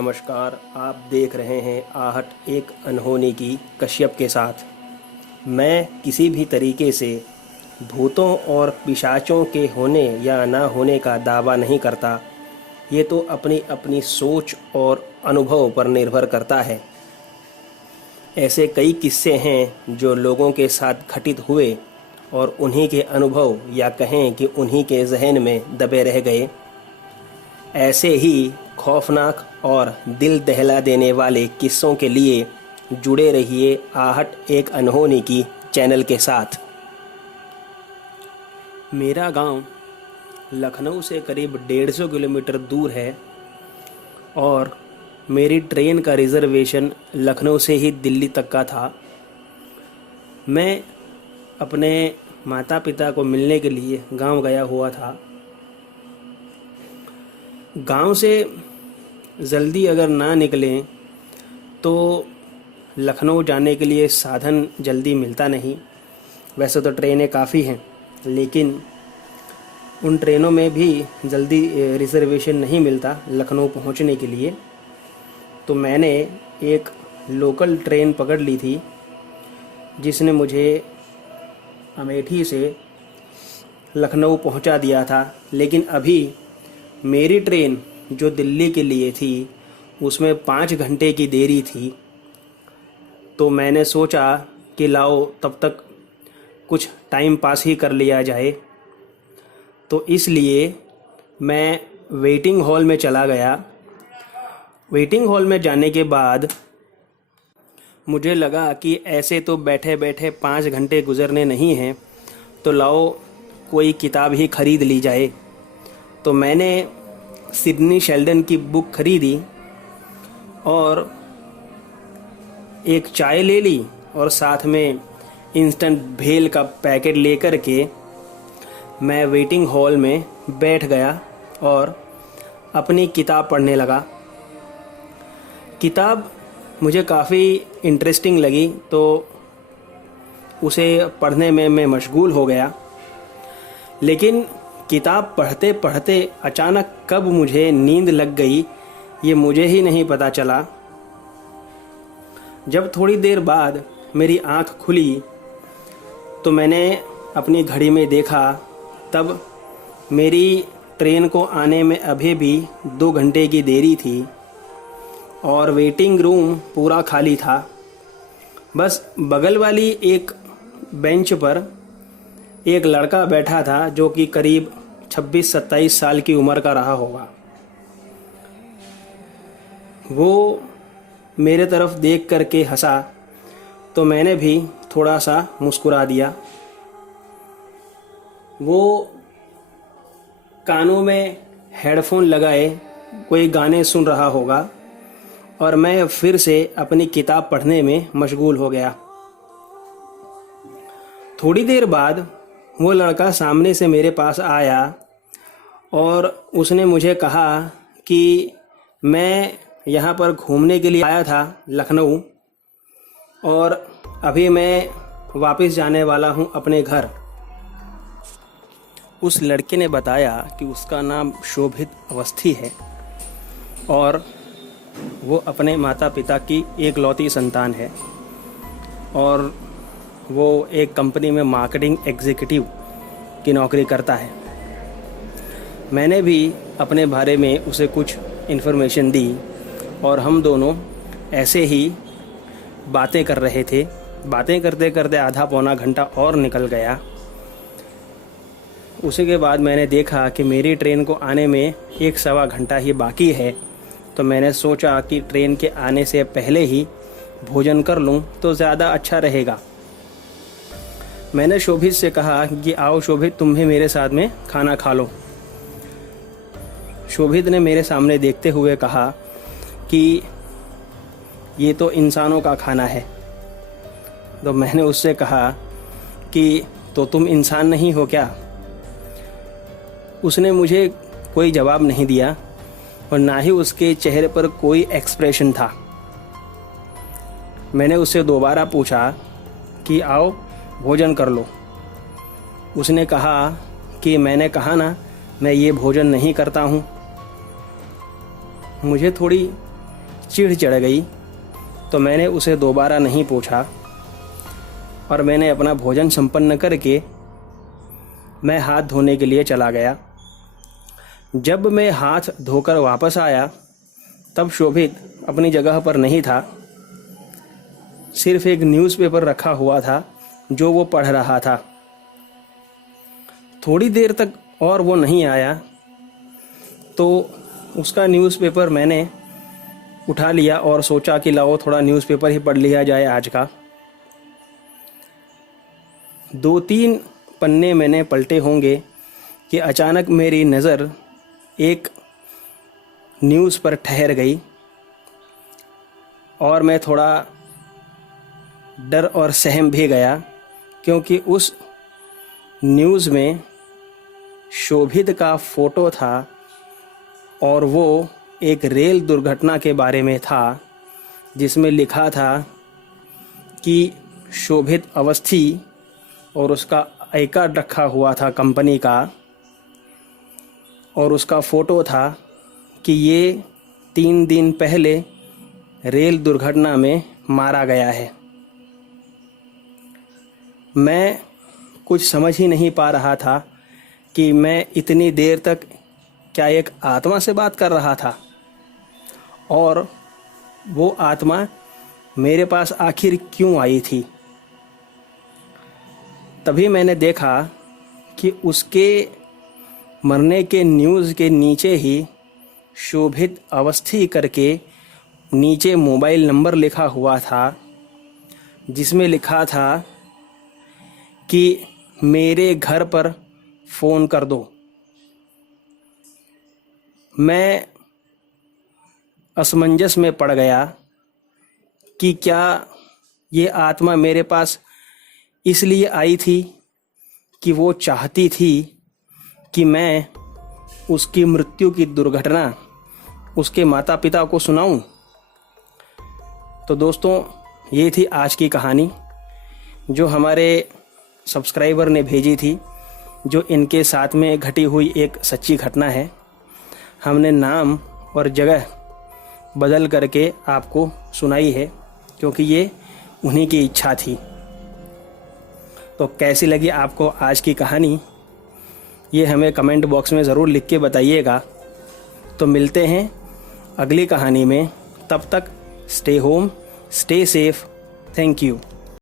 नमस्कार। आप देख रहे हैं आहट एक अनहोनी की कश्यप के साथ। मैं किसी भी तरीके से भूतों और पिशाचों के होने या ना होने का दावा नहीं करता। ये तो अपनी अपनी सोच और अनुभव पर निर्भर करता है। ऐसे कई किस्से हैं जो लोगों के साथ घटित हुए और उन्हीं के अनुभव या कहें कि उन्हीं के जहन में दबे रह गए। ऐसे ही खौफनाक और दिल दहला देने वाले किस्सों के लिए जुड़े रहिए आहट एक अनहोनी की चैनल के साथ। मेरा गांव लखनऊ से करीब 150 किलोमीटर दूर है और मेरी ट्रेन का रिज़र्वेशन लखनऊ से ही दिल्ली तक का था। मैं अपने माता पिता को मिलने के लिए गांव गया हुआ था। गांव से जल्दी अगर ना निकलें तो लखनऊ जाने के लिए साधन जल्दी मिलता नहीं। वैसे तो ट्रेनें काफ़ी हैं, लेकिन उन ट्रेनों में भी जल्दी रिज़र्वेशन नहीं मिलता लखनऊ पहुंचने के लिए। तो मैंने एक लोकल ट्रेन पकड़ ली थी जिसने मुझे अमेठी से लखनऊ पहुंचा दिया था। लेकिन अभी मेरी ट्रेन जो दिल्ली के लिए थी उसमें 5 घंटे की देरी थी। तो मैंने सोचा कि लाओ तब तक कुछ टाइम पास ही कर लिया जाए। तो इसलिए मैं वेटिंग हॉल में चला गया। वेटिंग हॉल में जाने के बाद मुझे लगा कि ऐसे तो बैठे बैठे 5 घंटे गुजरने नहीं हैं, तो लाओ कोई किताब ही ख़रीद ली जाए। तो मैंने सिडनी शेल्डन की बुक खरीदी और एक चाय ले ली और साथ में इंस्टेंट भेल का पैकेट लेकर के मैं वेटिंग हॉल में बैठ गया और अपनी किताब पढ़ने लगा। किताब मुझे काफ़ी इंटरेस्टिंग लगी तो उसे पढ़ने में मैं मशगूल हो गया। लेकिन किताब पढ़ते पढ़ते अचानक कब मुझे नींद लग गई ये मुझे ही नहीं पता चला। जब थोड़ी देर बाद मेरी आँख खुली तो मैंने अपनी घड़ी में देखा, तब मेरी ट्रेन को आने में अभी भी 2 घंटे की देरी थी और वेटिंग रूम पूरा खाली था। बस बगल वाली एक बेंच पर एक लड़का बैठा था जो कि करीब 26-27 साल की उम्र का रहा होगा। वो मेरे तरफ देख करके हंसा तो मैंने भी थोड़ा सा मुस्कुरा दिया। वो कानों में हेडफोन लगाए कोई गाने सुन रहा होगा और मैं फिर से अपनी किताब पढ़ने में मशगूल हो गया। थोड़ी देर बाद वो लड़का सामने से मेरे पास आया और उसने मुझे कहा कि मैं यहाँ पर घूमने के लिए आया था लखनऊ और अभी मैं वापस जाने वाला हूँ अपने घर। उस लड़के ने बताया कि उसका नाम शोभित अवस्थी है और वो अपने माता पिता की एकलौती संतान है और वो एक कंपनी में मार्केटिंग एग्जीक्यूटिव की नौकरी करता है। मैंने भी अपने बारे में उसे कुछ इन्फॉर्मेशन दी और हम दोनों ऐसे ही बातें कर रहे थे। बातें करते करते आधा पौना घंटा और निकल गया। उसी के बाद मैंने देखा कि मेरी ट्रेन को आने में 1-1.25 घंटा ही बाकी है। तो मैंने सोचा कि ट्रेन के आने से पहले ही भोजन कर लूं तो ज़्यादा अच्छा रहेगा। मैंने शोभित से कहा कि आओ शोभित, तुम भी मेरे साथ में खाना खा लो। शोभित ने मेरे सामने देखते हुए कहा कि ये तो इंसानों का खाना है। तो मैंने उससे कहा कि तो तुम इंसान नहीं हो क्या? उसने मुझे कोई जवाब नहीं दिया और ना ही उसके चेहरे पर कोई एक्सप्रेशन था। मैंने उससे दोबारा पूछा कि आओ भोजन कर लो। उसने कहा कि मैंने कहा ना, मैं ये भोजन नहीं करता हूँ। मुझे थोड़ी चिढ़ चढ़ गई तो मैंने उसे दोबारा नहीं पूछा और मैंने अपना भोजन संपन्न करके मैं हाथ धोने के लिए चला गया। जब मैं हाथ धोकर वापस आया तब शोभित अपनी जगह पर नहीं था। सिर्फ एक न्यूज़पेपर रखा हुआ था जो वो पढ़ रहा था। थोड़ी देर तक और वो नहीं आया तो उसका न्यूज़पेपर मैंने उठा लिया और सोचा कि लाओ थोड़ा न्यूज़पेपर ही पढ़ लिया जाए आज का। 2-3 पन्ने मैंने पलटे होंगे कि अचानक मेरी नज़र एक न्यूज़ पर ठहर गई और मैं थोड़ा डर और सहम भी गया, क्योंकि उस न्यूज़ में शोभित का फ़ोटो था और वो एक रेल दुर्घटना के बारे में था, जिसमें लिखा था कि शोभित अवस्थी और उसका आई कार्ड रखा हुआ था कंपनी का, और उसका फ़ोटो था कि ये 3 दिन पहले रेल दुर्घटना में मारा गया है। मैं कुछ समझ ही नहीं पा रहा था कि मैं इतनी देर तक क्या एक आत्मा से बात कर रहा था और वो आत्मा मेरे पास आखिर क्यों आई थी। तभी मैंने देखा कि उसके मरने के न्यूज़ के नीचे ही शोभित अवस्थी करके नीचे मोबाइल नंबर लिखा हुआ था, जिसमें लिखा था कि मेरे घर पर फ़ोन कर दो। मैं असमंजस में पड़ गया कि क्या ये आत्मा मेरे पास इसलिए आई थी कि वो चाहती थी कि मैं उसकी मृत्यु की दुर्घटना उसके माता पिता को सुनाऊं। तो दोस्तों, ये थी आज की कहानी जो हमारे सब्सक्राइबर ने भेजी थी, जो इनके साथ में घटी हुई एक सच्ची घटना है। हमने नाम और जगह बदल करके आपको सुनाई है क्योंकि ये उन्हीं की इच्छा थी। तो कैसी लगी आपको आज की कहानी, ये हमें कमेंट बॉक्स में ज़रूर लिख के बताइएगा। तो मिलते हैं अगली कहानी में, तब तक stay home, stay safe. Thank you.